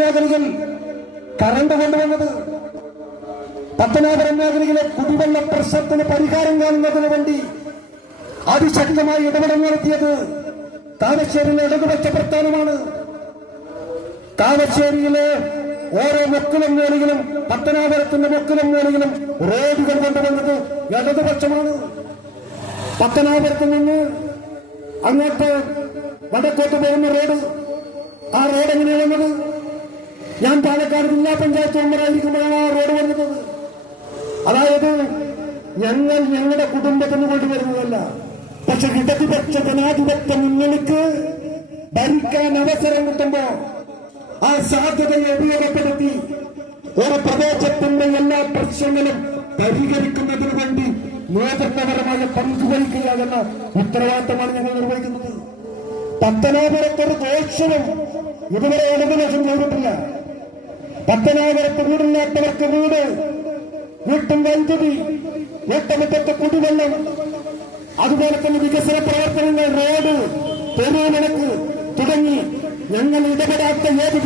മേഖലയിൽ കറണ്ട് കൊണ്ടുവന്നത്, പത്തനാപുരം മേഖലയിലെ കുടിവെള്ള പ്രശ്നത്തിന് പരിഹാരം കാണുന്നതിന് വേണ്ടി അതിശക്തമായി ഇടപെടൽ നടത്തിയത് താമരശ്ശേരിയിലെ ഇടതുപക്ഷ പ്രസ്ഥാനമാണ്. താമരശ്ശേരിയിലെ ഓരോ മുക്കിലും മൂലയിലും പത്തനാപുരത്തിന്റെ മുക്കിലും മൂലയിലും റോഡുകൾ കൊണ്ടുവന്നത് ഇടതുപക്ഷമാണ്. പത്തനാപുരത്ത് നിന്ന് അങ്ങോട്ട് വടക്കോട്ട് പോകുന്ന റോഡ്, ആ റോഡ് എങ്ങനെയാണ് വന്നത്? ഞാൻ പാലക്കാട് ജില്ലാ പഞ്ചായത്ത് മെമ്പറായിരിക്കുമ്പോഴാണ് ആ റോഡ് വന്നത്. അതായത് ഞങ്ങൾ ഞങ്ങളുടെ കുടുംബത്തിന് കൊണ്ടുവരുന്നതല്ല, പക്ഷെ ഇടതുപക്ഷ ജനാധിപത്യ മുന്നണിക്ക് ഭരിക്കാൻ അവസരം കിട്ടുമ്പോ ആ സാധ്യതയെ ഉപയോഗപ്പെടുത്തി ഒരു പ്രദേശത്തിന്റെ എല്ലാ പ്രശ്നങ്ങളും പരിഹരിക്കുന്നതിന് വേണ്ടി നേതൃത്വപരമായ പങ്കുവഹിക്കുക എന്ന ഉത്തരവാദിത്തമാണ് ഞങ്ങൾ നിർവഹിക്കുന്നത്. പത്തനാപുരത്തൊരു ദോഷവും ഇതുവരെ ഇടതുപക്ഷം ചെയ്തിട്ടില്ല. പത്തനാപുരത്ത് വീടില്ലാത്തവർക്ക് വീട്, വീട്ടും വൈദ്യുതി, വീട്ടുമുറ്റത്ത് കുടിവെള്ളം, അതുപോലെ തന്നെ വികസന പ്രവർത്തനങ്ങൾ, റോഡ്, തെരുവ് വിളക്ക് തുടങ്ങി ഞങ്ങൾ ഇടപെടാത്ത ഏത്